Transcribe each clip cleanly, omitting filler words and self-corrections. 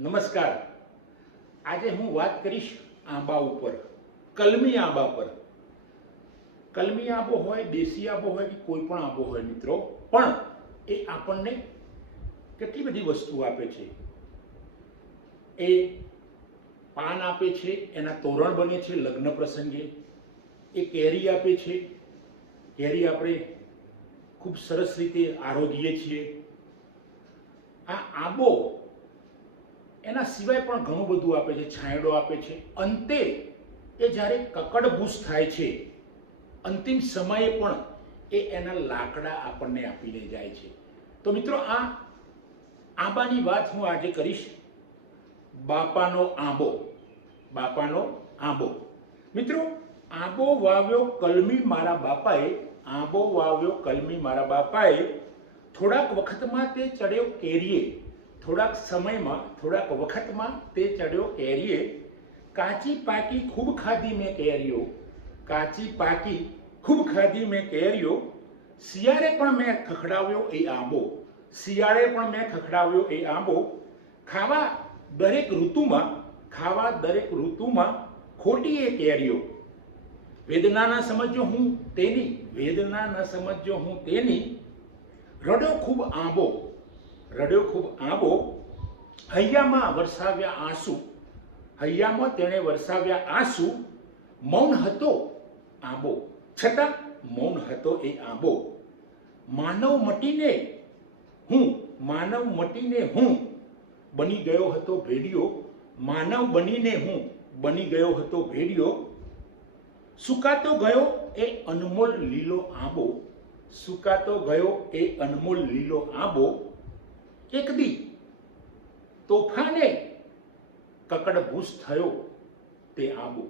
નમસ્કાર। આજે હું વાત કરીશ આંબા ઉપર, કલમી આંબા પર। કલમી આંબો હોય, દેશી આંબો હોય કે કોઈ પણ આંબો હોય મિત્રો, પણ એ આપણને કેટલી બધી વસ્તુ આપે છે। એ પાન આપે છે, એના તોરણ બને છે લગ્ન પ્રસંગે। એ કેરી આપે છે, કેરી આપણે ખૂબ સરસ રીતે આરોગીએ છીએ। આ આંબો એના સિવાય પણ ઘણું બધું આપે છે, છાંયડો આપે છે। અંતે એ જ્યારે કકડભૂસ થાય છે, અંતિમ સમયે પણ એ એના લાકડા આપણને આપીને જાય છે। તો મિત્રો, આ આંબાની વાત હું આજે કરીશ। બાપાનો આંબો, બાપાનો આંબો। મિત્રો, આંબો વાવ્યો કલમી મારા બાપાએ, આંબો વાવ્યો કલમી મારા બાપાએ। થોડાક વખતમાં તે ચડ્યો કેરીએ, થોડાક સમયમાં, થોડાક વખતમાં તે ચડ્યો કેરીએ। કાચી પાકી ખૂબ ખાધી મેં કેરીઓ, કાચી પાકી ખૂબ ખાધી મેં કેરીઓ। શિયાળે પણ મેં ખખડાવ્યો એ આંબો, શિયાળે પણ મેં ખખડાવ્યો એ આંબો। ખાવા દરેક ઋતુમાં, ખાવા દરેક ઋતુમાં ખોટી એ કેરીઓ। વેદના ન સમજ્યો હું તેની, વેદના ન સમજ્યો હું તેની। રડ્યો ખૂબ આંબો, રડ્યો ખૂબ આંબો। હૈયામાં વરસાવ્યા આંસુ, હૈયામાં તેણે વરસાવ્યા આંસુ। મૌન હતો આંબો, છતાં મૌન હતો એ આંબો। માનવ મટીને હું, માનવ મટીને હું બની ગયો હતો ભેડિયો, માનવ બનીને હું બની ગયો હતો ભેડિયો। સુકાતો ગયો એ અનમોલ લીલો આંબો, સુકાતો ગયો એ અનમોલ લીલો આંબો। એક દી તોફાને કકડભૂસ થયો તે આંબો,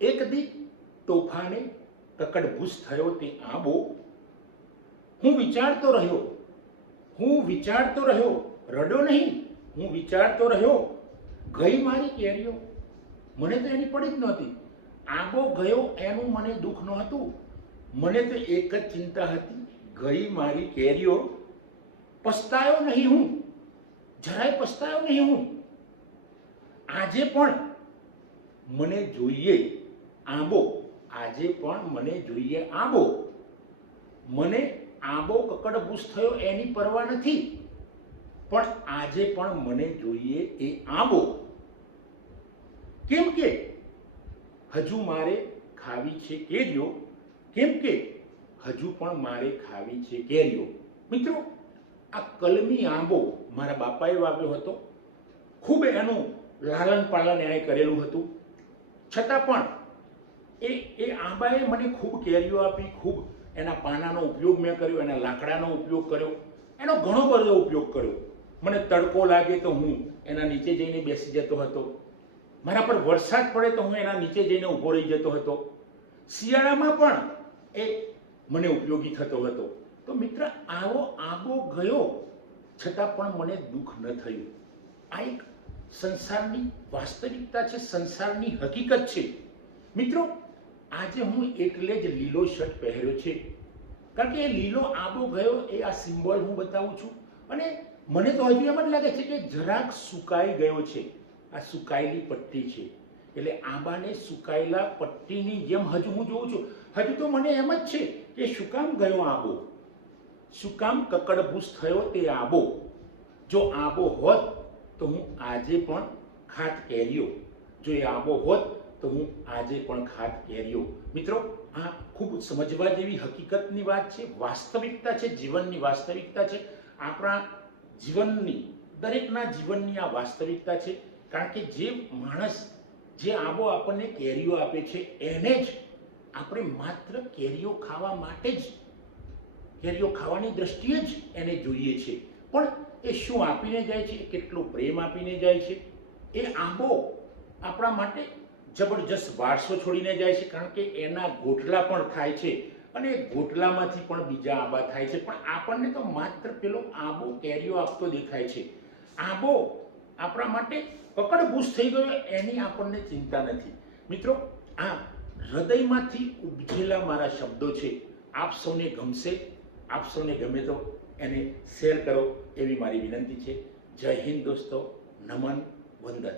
એક દી તોફાને કકડભૂસ થયો તે આંબો। હું વિચારતો રહ્યો, હું વિચારતો રહ્યો, રડ્યો નહીં, હું વિચારતો રહ્યો। ગઈ મારી કેરીઓ, મને તો એની પડી જ નહોતી। આંબો ગયો એનું મને દુઃખ નહોતું, મને તો એક જ ચિંતા હતી, ગઈ મારી કેરીઓ। પસ્તાયો નહીં હું, જરાય પસ્તાયો નહીં હું। આજે પણ મને જોઈએ આંબો, આજે પણ મને જોઈએ આંબો। મને આંબો કકડભૂસ થયો એની પરવા નથી, પણ આજે પણ મને જોઈએ એ આંબો। કેમ કે હજુ મારે ખાવી છે કેરીઓ, કેમ કે હજુ પણ મારે ખાવી છે કેરીઓ। મિત્રો, આ કલમી આંબો મારા બાપાએ વાવ્યો હતો, ખૂબ એનું લાલન પાલન એણે કરેલું હતું, છતાં પણ એ આંબાએ મને ખૂબ કેરીઓ આપી, ખૂબ એના પાનાનો ઉપયોગ મેં કર્યો, એના લાકડાનો ઉપયોગ કર્યો, એનો ઘણો બધો ઉપયોગ કર્યો। મને તડકો લાગે તો હું એના નીચે જઈને બેસી જતો હતો, મારા પર વરસાદ પડે તો હું એના નીચે જઈને ઊભો રહી જતો હતો, શિયાળામાં પણ એ મને ઉપયોગી થતો હતો। તો મિત્ર, આવો આંબો ગયો છતાં પણ મને દુઃખ ન થયું। આ એક સંસારની વાસ્તવિકતા છે, સંસારની હકીકત છે। મિત્રો, આજે હું એટલે જ લીલો શર્ટ પહેર્યો છે, કારણ કે એ લીલો આંબો ગયો એ આ સિમ્બોલ હું બતાવું છું। અને મને તો હજુ એમ જ લાગે છે કે જરાક સુકાઈ ગયો છે, આ સુકાયેલી પટ્ટી છે, એટલે આંબાને સુકાયેલા પટ્ટીની જેમ હજુ હું જોઉં છું। હજુ તો મને એમ જ છે કે શું કામ ગયો આંબો, શું કામ કકડભૂસ થયો તે આંબો। જો આંબો હોત તો હું આજે પણ ખાત કેરીઓ, જો એ આંબો હોત તો હું આજે પણ ખાત કેરીઓ। મિત્રો, આ ખૂબ સમજવા જેવી હકીકતની વાત છે, વાસ્તવિકતા છે, જીવનની વાસ્તવિકતા છે, આપણા જીવનની, દરેકના જીવનની આ વાસ્તવિકતા છે। કારણ કે જે માણસ, જે આંબો આપણને કેરીઓ આપે છે, એને જ આપણે માત્ર કેરીઓ ખાવા માટે જ, કેરીઓ ખાવાની દ્રષ્ટિએ જ એને જોઈએ છે, પણ એ શું આપીને જાય છે, કેટલો પ્રેમ આપીને જાય છે। એ આંબો આપણા માટે જબરજસ્ત વારસો છોડીને જાય છે, કારણ કે એના ગોટલા પણ થાય છે અને ગોટલામાંથી પણ બીજા આંબા થાય છે, પણ આપણને તો માત્ર પેલો આંબો કેરીઓ આપતો દેખાય છે। આંબો આપણા માટે કકડભૂસ થઈ ગયો એની આપણને ચિંતા નથી। મિત્રો, આ હૃદયમાંથી ઉપજેલા મારા શબ્દો છે, આપ સૌને ગમશે, આપ સૌને ગમે તો એને શેર કરો એવી મારી વિનંતી છે। જય હિન્દ દોસ્તો, નમન, વંદન.